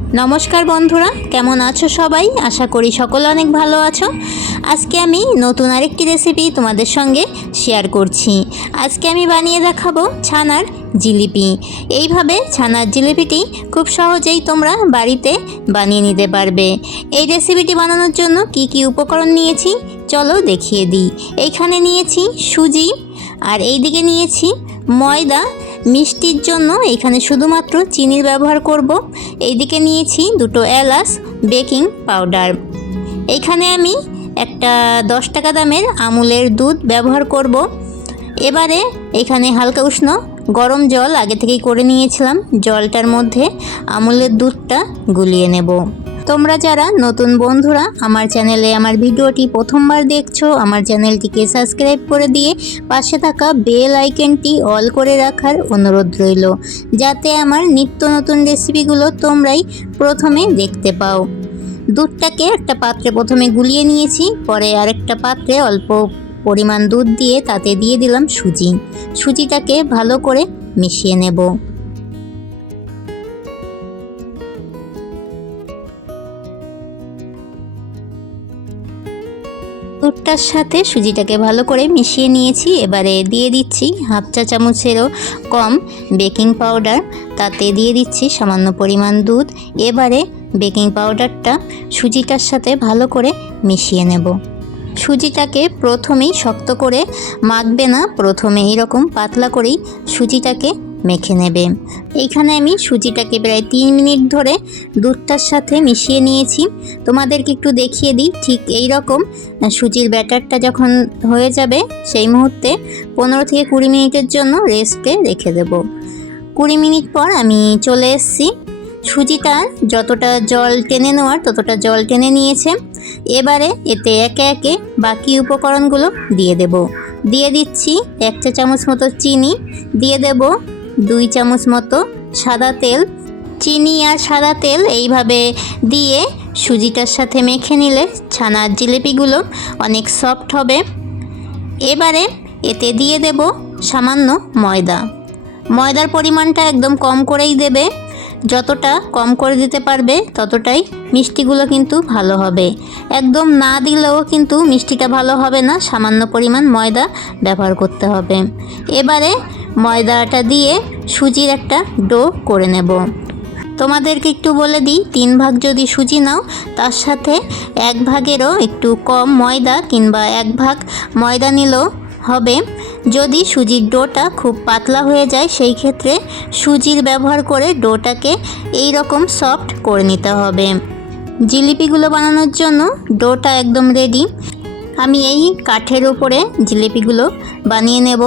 নমস্কার বন্ধুরা, কেমন আছো সবাই? আশা করি সকলে অনেক ভালো আছো। আজকে আমি নতুন আরেকটি রেসিপি তোমাদের সঙ্গে শেয়ার করছি। আজকে আমি বানিয়ে দেখাবো ছানার জিলিপি। এইভাবে ছানার জিলিপিটি খুব সহজেই তোমরা বাড়িতে বানিয়ে নিতে পারবে। এই রেসিপিটি বানানোর জন্য কি কি উপকরণ নিয়েছি চলো দেখিয়ে দিই। এইখানে নিয়েছি সুজি, আর এইদিকে নিয়েছি ময়দা। মিষ্টির জন্য এখানে শুধুমাত্র চিনির ব্যবহার করব। এইদিকে নিয়েছি দুটো এলাচ, বেকিং পাউডার। এইখানে আমি একটা 10 টাকা দামের আমুলের দুধ ব্যবহার করব। এবারে এখানে হালকা উষ্ণ গরম জল আগে থেকেই করে নিয়েছিলাম, জলটার মধ্যে আমুলের দুধটা গুলিয়ে নেব। তোমরা যারা নতুন বন্ধুরা আমার চ্যানেলে আমার ভিডিওটি প্রথমবার দেখছো, আমার চ্যানেলটিকে সাবস্ক্রাইব করে দিয়ে পাশে থাকা বেল আইকনটি অল করে রাখার অনুরোধ রইল, যাতে আমার নিত্য নতুন রেসিপিগুলো তোমরাই প্রথমে দেখতে পাও। দুধটাকে একটা পাত্রে প্রথমে গুলিয়ে নিয়েছি, পরে আরেকটা পাত্রে অল্প পরিমাণ দুধ দিয়ে তাতে দিয়ে দিলাম সুজিটাকে ভালো করে মিশিয়ে নেব। দুধটার সাথে সুজিটাকে ভালো করে মিশিয়ে নিয়েছি। এবারে দিয়ে দিচ্ছি হাফ চা চামচেরও কম বেকিং পাউডার, তাতে দিয়ে দিচ্ছি সামান্য পরিমাণ দুধ। এবারে বেকিং পাউডারটা সুজিটার সাথে ভালো করে মিশিয়ে নেব। সুজিটাকে প্রথমেই শক্ত করে মাখবে না, প্রথমে এরকম পাতলা করেই সুজিটাকে মেখে নেবে। এইখানে আমি সুজিটাকে প্রায় 3 মিনিট ধরে দুধটার সাথে মিশিয়ে নিয়েছি। তোমাদেরকে একটু দেখিয়ে দিই, ঠিক এই রকম সুজির ব্যাটারটা যখন হয়ে যাবে সেই মুহূর্তে 15 থেকে 20 মিনিটের জন্য রেস্টে রেখে দেব। 20 মিনিট পর আমি চলে এসেছি। সুজিটার যতটা জল টেনে নেওয়ার ততটা জল টেনে নিয়েছে। এবারে এতে একে একে বাকি উপকরণগুলো দিয়ে দেব। দিয়ে দিচ্ছি 1 চা চামচ মতো চিনি, দিয়ে দেব 2 চামচ মতো সাদা তেল। চিনি আর সাদা তেল এইভাবে দিয়ে সুজিটার সাথে মেখে নিলে ছানার জিলিপিগুলো অনেক সফট হবে। এবারে এতে দিয়ে দেব সামান্য ময়দার পরিমাণটা একদম কম করেই দেবে। যতটা কম করে দিতে পারবে ততটাই মিষ্টিগুলো কিন্তু ভালো হবে। একদম না দিলেও কিন্তু মিষ্টিটা ভালো হবে না, সামান্য পরিমাণ ময়দা ব্যবহার করতে হবে। এবারে ময়দাটা দিয়ে সুজির একটা ডো করে নেব। তোমাদেরকে একটু বলে দিই, 3 ভাগ যদি সুজি নাও তার সাথে 1 ভাগেরও একটু কম ময়দা কিংবা 1 ভাগ ময়দা নিলেও হবে। যদি সুজির ডোটা খুব পাতলা হয়ে যায় সেই ক্ষেত্রে সুজির ব্যবহার করে ডোটাকে এই রকম সফট করে নিতে হবে। জিলিপিগুলো বানানোর জন্য ডোটা একদম রেডি। আমি এই কাঠের উপরে জিলিপিগুলো বানিয়ে নেব।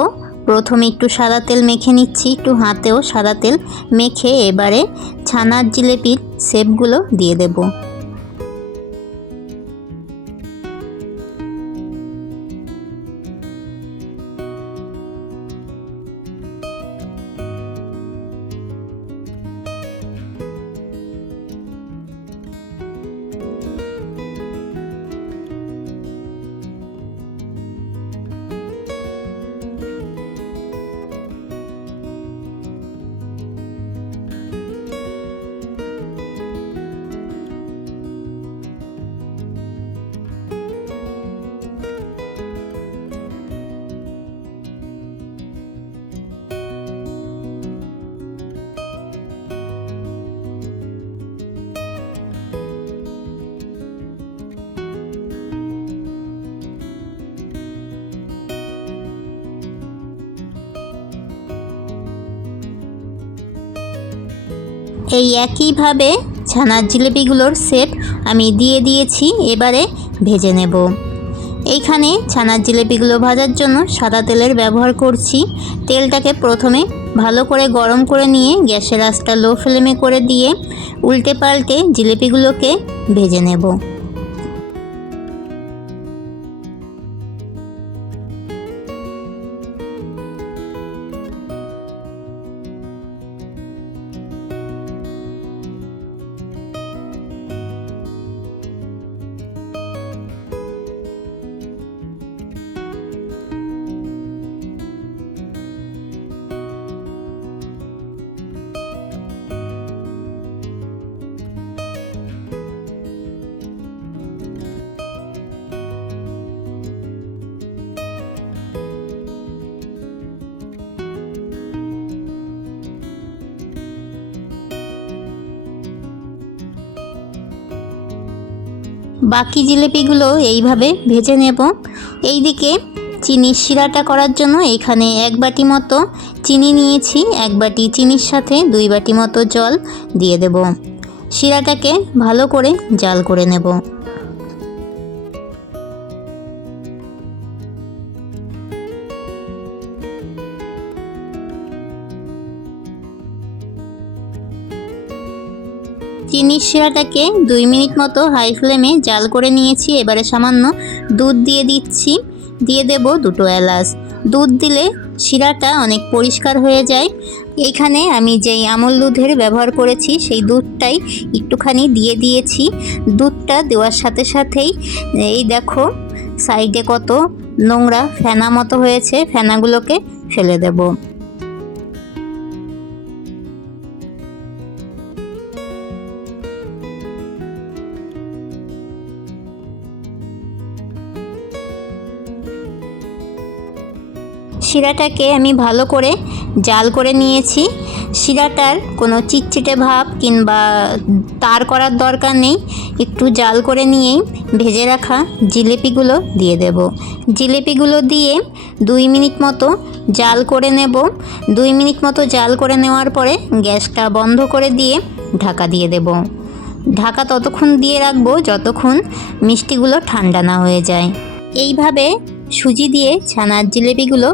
প্রথমে একটু সাদা তেল মেখে নিচ্ছি, একটু হাতেও সাদা তেল মেখে এবারে ছানার জিলিপির শেপগুলো দিয়ে দেব। এই একইভাবে ছানার জিলিপিগুলোর শেপ আমি দিয়ে দিয়েছি। এবারে ভেজে নেব। এইখানে ছানার জিলিপিগুলো ভাজার জন্য সাদা তেলের ব্যবহার করছি। তেলটাকে প্রথমে ভালো করে গরম করে নিয়ে গ্যাসের আঁচটা লো ফ্লেমে করে দিয়ে উল্টে পাল্টে জিলিপিগুলোকে ভেজে নেব। বাকি জিলিপিগুলো এইভাবে ভেজে নেব। এইদিকে চিনির শিরাটা করার জন্য এখানে 1 বাটি মতো চিনি নিয়েছি। 1 বাটি চিনির সাথে 2 বাটি মতো জল দিয়ে দেব। শিরাটাকে ভালো করে জাল করে নেব। চিনির শিরাটাকে 2 মিনিট মতো হাই ফ্লেমে জাল করে নিয়েছি। এবারে সামান্য দুধ দিয়ে দিচ্ছি। দিয়ে দেব 2টো এলাচ। দুধ দিলে শিরাটা অনেক পরিষ্কার হয়ে যায়। এইখানে আমি যেই আমুল দুধের ব্যবহার করেছি সেই দুধটাই একটুখানি দিয়ে দিয়েছি। দুধটা দেওয়ার সাথে সাথেই এই দেখো সাইডে কত নোংরা ফেনা মতো হয়েছে, ফেনাগুলোকে ফেলে দেব। শিরাটাকে আমি ভালো করে জাল করে নিয়েছি। শিরাটার কোনো চিটচিটে ভাব কিংবা তার করার দরকার নেই। একটু জাল করে নিয়েই ভেজে রাখা জিলিপিগুলো দিয়ে দেব। জিলিপিগুলো দিয়ে 2 মিনিট মতো জাল করে নেব। 2 মিনিট মতো জাল করে নেওয়ার পরে গ্যাসটা বন্ধ করে দিয়ে ঢাকা দিয়ে দেব। ঢাকা ততক্ষণ দিয়ে রাখবো যতক্ষণ মিষ্টিগুলো ঠান্ডা না হয়ে যায়। এইভাবে সুজি দিয়ে ছানার জিলিপিগুলো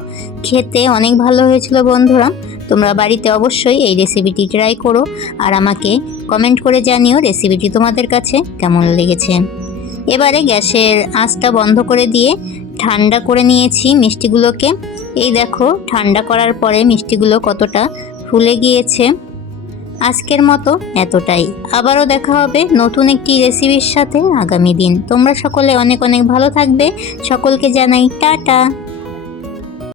খেতে অনেক ভালো হয়েছিল বন্ধুরা। তোমরা বাড়িতে অবশ্যই এই রেসিপিটি ট্রাই করো আর আমাকে কমেন্ট করে জানিও রেসিপিটি তোমাদের কাছে কেমন লেগেছে। এবারে গ্যাসের আঁচটা বন্ধ করে দিয়ে ঠান্ডা করে নিয়েছি মিষ্টিগুলোকে। এই দেখো ঠান্ডা করার পরে মিষ্টিগুলো কতটা ফুলে গিয়েছে। আজকের মতো এতটাই। আবারও দেখা হবে নতুন একটি রেসিপির সাথে আগামী দিন। তোমরা সকলে অনেক অনেক ভালো থাকবে। সকলকে জানাই টাটা।